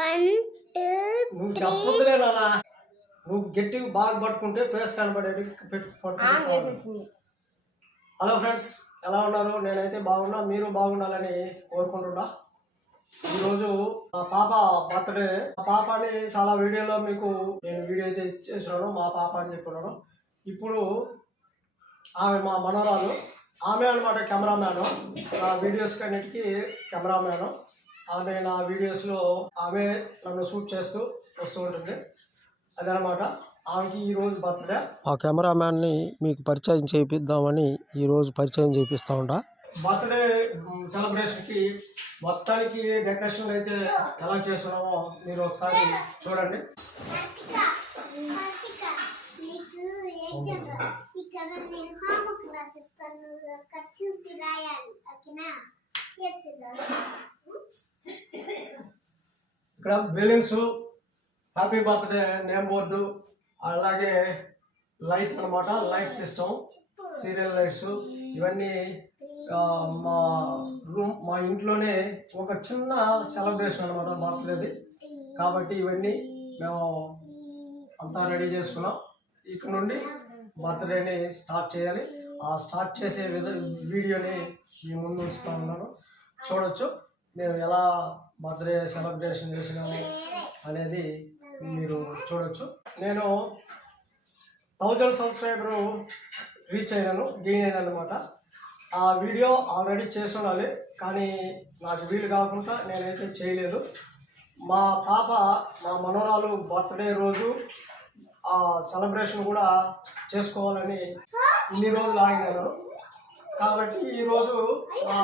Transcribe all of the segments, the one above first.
1 2 చెప్పొద్దులే నాన్న. నువ్వు గట్టిగా బాగా పట్టుకుంటే పేస్ట్ కనబడేది పట్టుకుంటే. హలో ఫ్రెండ్స్, ఎలా ఉన్నారు? నేనైతే బాగున్నా, మీరు బాగుండాలని కోరుకుంటున్నా. ఈరోజు మా పాప బర్త్డే. మా పాపని చాలా వీడియోలో మీకు నేను వీడియో అయితే చేసినాను, మా పాప అని చెప్పున్నాను. ఇప్పుడు ఆమె మా మనవరాలు, ఆమె అనమాట కెమెరామ్యాను. నా వీడియోస్ అన్నిటికీ కెమెరామ్యాను. ఆమె నా వీడియోస్లో ఆమె నన్ను షూట్ చేస్తూ వస్తూ ఉంటుంది. అదనమాట ఆమెకి ఈరోజు బర్త్డే. ఆ కెమెరామ్యాన్ని మీకు పరిచయం చేయిద్దామని ఈరోజు పరిచయం చేపిస్తూ ఉంటా. బర్త్డే సెలబ్రేషన్కి మొత్తానికి డెకరేషన్ అయితే ఎలా చేస్తున్నామో మీరు ఒకసారి చూడండి. ఇక్కడ balloons, happy birthday name board, అలాగే లైట్ అనమాట, లైట్ సిస్టమ్, సీరియల్ లైట్స్, ఇవన్నీ మా ఇంట్లోనే ఒక చిన్న సెలబ్రేషన్ అనమాట బర్త్డేది. కాబట్టి ఇవన్నీ మేము అంతా రెడీ చేసుకున్నాం. ఇక్కడ నుండి బర్త్డేని స్టార్ట్ చేయాలి. ఆ స్టార్ట్ చేసే వీడియోని మీ ముందు ఉంచుతూ ఉన్నాను. చూడొచ్చు మేము ఎలా బర్త్డే సెలబ్రేషన్ చేసినాము అనేది మీరు చూడొచ్చు. నేను 1000 సబ్స్క్రైబరు రీచ్ అయినాను, గెయిన్ అయినాను అనమాట. ఆ వీడియో ఆల్రెడీ చేసి ఉండాలి, కానీ నాకు వీలు కాకుండా నేనైతే చేయలేదు. మా పాప, మా మనవరాలు బర్త్డే రోజు ఆ సెలబ్రేషన్ కూడా చేసుకోవాలని ఇన్ని రోజులు ఆగినాను. కాబట్టి ఈరోజు మా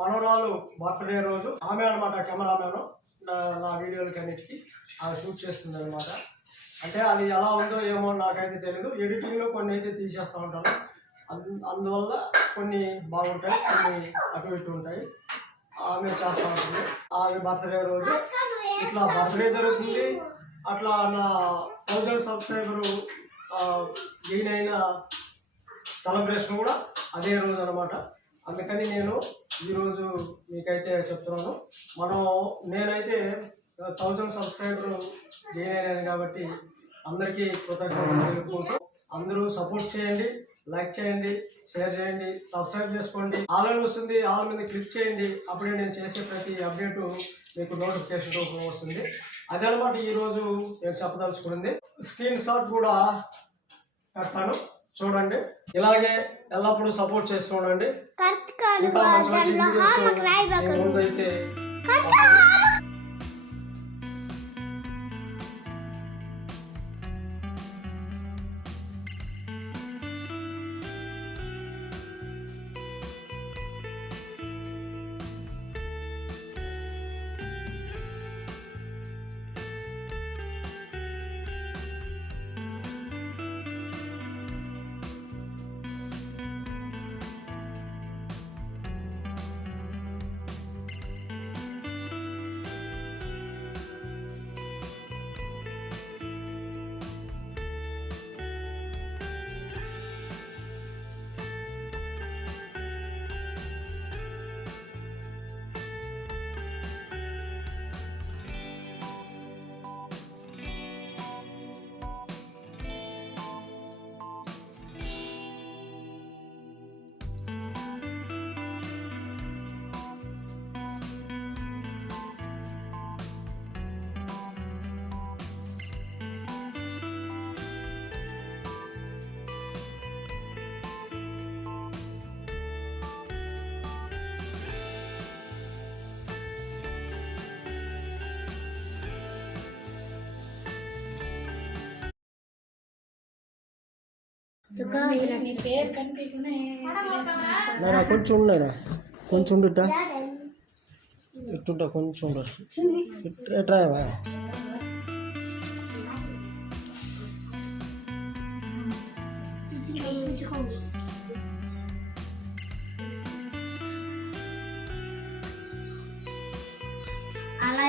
మనవరాలు బర్త్డే రోజు ఆమె అనమాట కెమెరామ్యాను. నా వీడియోలకి అన్నిటికీ ఆమె షూట్ చేస్తుంది అనమాట. అంటే అది ఎలా ఉందో ఏమో నాకైతే తెలియదు. ఎడిటింగ్లో కొన్ని అయితే తీసేస్తూ ఉంటాను, అందువల్ల కొన్ని బాగుంటాయి, కొన్ని అటు ఇటు ఉంటాయి. ఆమె చేస్తూ ఉంటుంది. ఆమె బర్త్డే రోజు ఇట్లా బర్త్డే జరుగుతుంది. అట్లా నా 1000 సబ్స్క్రైబరు గెయిన్ అయిన సెలబ్రేషన్ కూడా అదే రోజు అనమాట. అందుకని నేను ఈరోజు మీకైతే చెప్తున్నాను. నేనైతే 1000 సబ్స్క్రైబరు గెయిన్ అయినాను కాబట్టి అందరికీ కృతజ్ఞతలు తెలుపుకుంటూ, అందరూ సపోర్ట్ చేయండి, లైక్ చేయండి, షేర్ చేయండి, సబ్స్క్రైబ్ చేసుకోండి. ఆల్ అని వస్తుంది, ఆల్ మీద క్లిక్ చేయండి. అప్పుడే నేను చేసే ప్రతి అప్డేటు మీకు నోటిఫికేషన్ రూపంలో వస్తుంది. అదనమాట ఈరోజు నేను చెప్పదలుచుకుంది. స్క్రీన్ షాట్ కూడా పెడతాను, చూడండి. ఇలాగే ఎల్లప్పుడూ సపోర్ట్ చేస్తూ ఉండండి. ఇంకా మంచి మంచి వీడియోస్ ముందైతే కొంచెం ఉండరా, కొంచెం ఉండుట ఎట్టుంటా, కొంచెం ఎట్రావా. అలా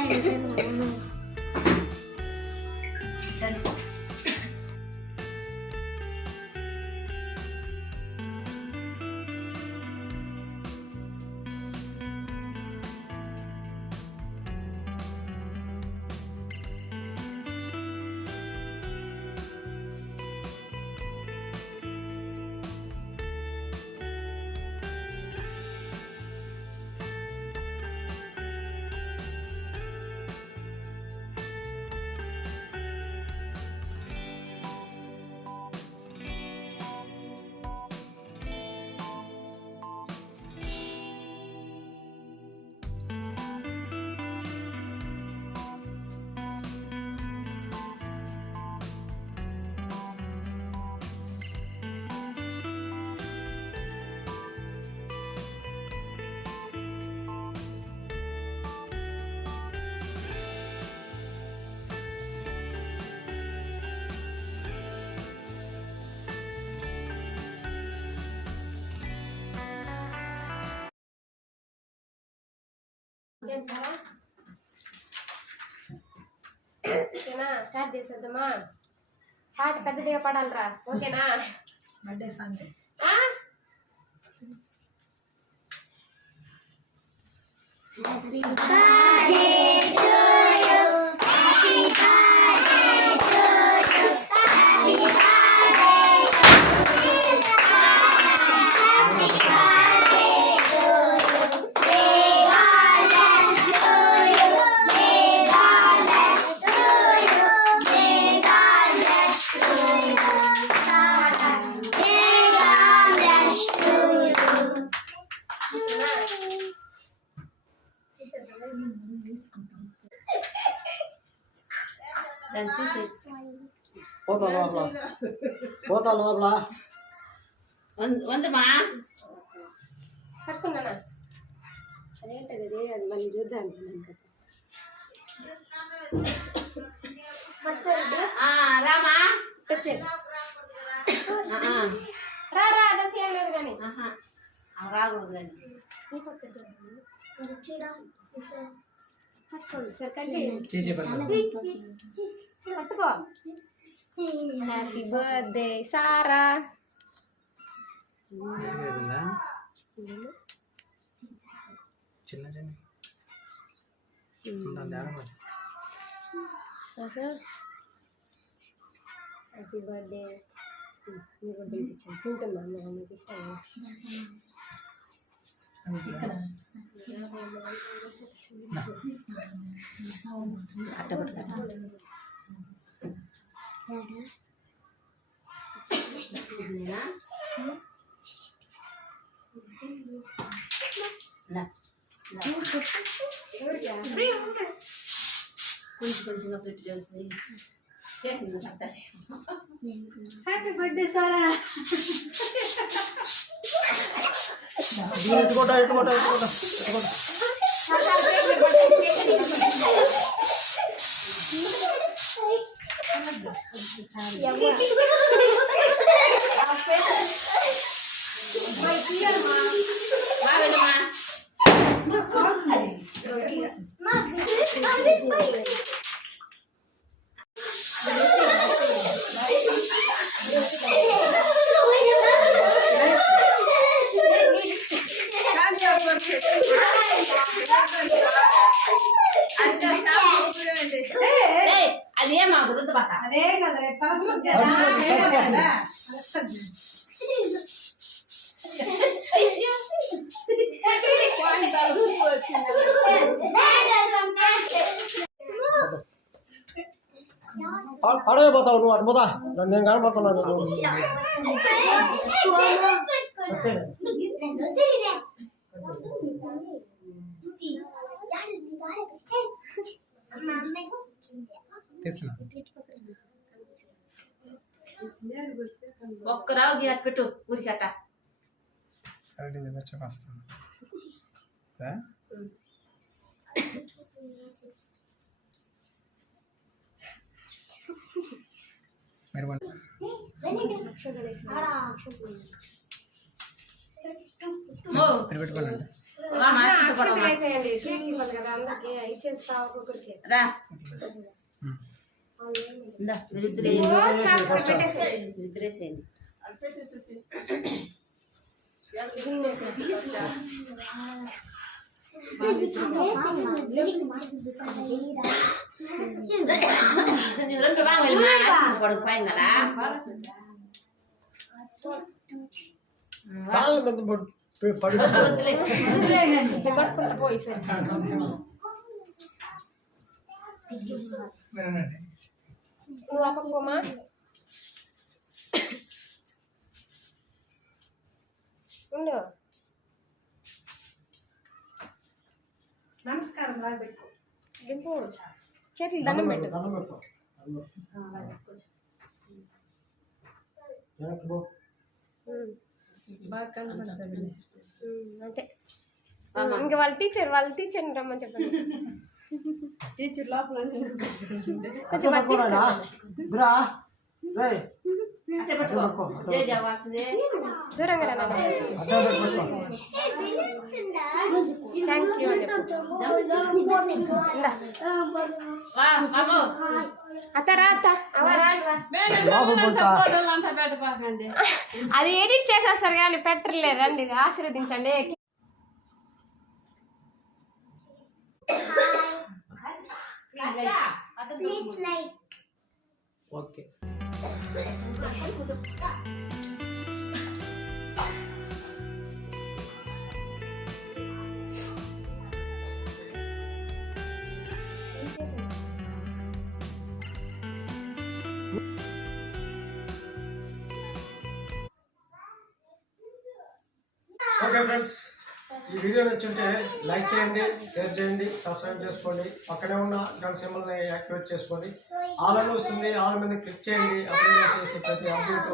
ఇంకేం చాలా ఓకేనా స్టార్ట్ చేసేద్దామా పాట పెద్దదిగా పాడాలిరా ఓకేనా బర్త్డే సాంగ్ ఆ? దాన్ని తీసి పోతా లోపల పోతా లోపల వందమా పట్టుకున్నానా అదేంటది అది మళ్ళీ చూద్దాం పట్టుకోరు రామా వచ్చే రా రా అదంతా ఏం లేదు కానీ రాకూడదు కానీ ఈ పక్క పట్టుకోండి సరే కంటే చేసే పని పట్టుకో హ్యాపీ బర్త్డే సారా చిన్న హ్యాపీ బర్త్డే మీకు తింటున్నాను మీకు ఇష్టం కొంచెం కొంచెంగా పెట్టి చేస్తుంది హ్యాపీ బర్త్డే సారా ఇటుకోట ఇటుకోట ఇటుకోట ఇటుకోట అదే మా గురుత పట్ట అదే కదా తలసులో పడైపోతావు నువ్వు అటు పోతా నేను కనపడుతున్నాను ఒక్కరావు గీత పెట్టు ఊరికట్ట వేసేయండి కేక్ ఇవ్వాలి కదా అందరికి ఇచ్చేస్తా ఒక్కొక్కరికి రా మీరిద్దరే మీరిద్దరేసేయండి రెండు బాగా పడుకు పైన కదా కాళ్ళ మీద పడి పట్టుకుంటా పోయి సరే నువ్వు అప్పమ్మా ఉండు నమస్కారం బాగా పెట్టుకో దింపు చేతులు దండం పెట్టు అంతే ఇంకా వాళ్ళ టీచర్ని రమ్మని చెప్పండి టీచర్ లోపల కొంచెం జయ జయ వస్తుంది దూరంగా రా థ్యాంక్ యూ అని చెప్పు. ఇందా. వా బాబు అత్త రా అత్త అవ్వ రా రా. బాబు పుట్ట. అది ఎడిట్ చేసేస్తారు కానీ పెట్టర్లే రండి ఆశీర్వదించండి. ఓకే ఓకే ఫ్రెండ్స్, ఈ వీడియో నచ్చుంటే లైక్ చేయండి, షేర్ చేయండి, సబ్స్క్రైబ్ చేసుకోండి. పక్కనే ఉన్న గంట సింబల్ని యాక్టివేట్ చేసుకోండి. ఆల్ అని వస్తుంది, ఆల్ మీద క్లిక్ చేయండి. అప్పుడు నేను చేసే ప్రతి అప్డేట్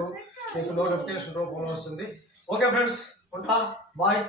మీకు నోటిఫికేషన్ రూపంలో వస్తుంది. ఓకే ఫ్రెండ్స్, ఉంటా, బాయ్.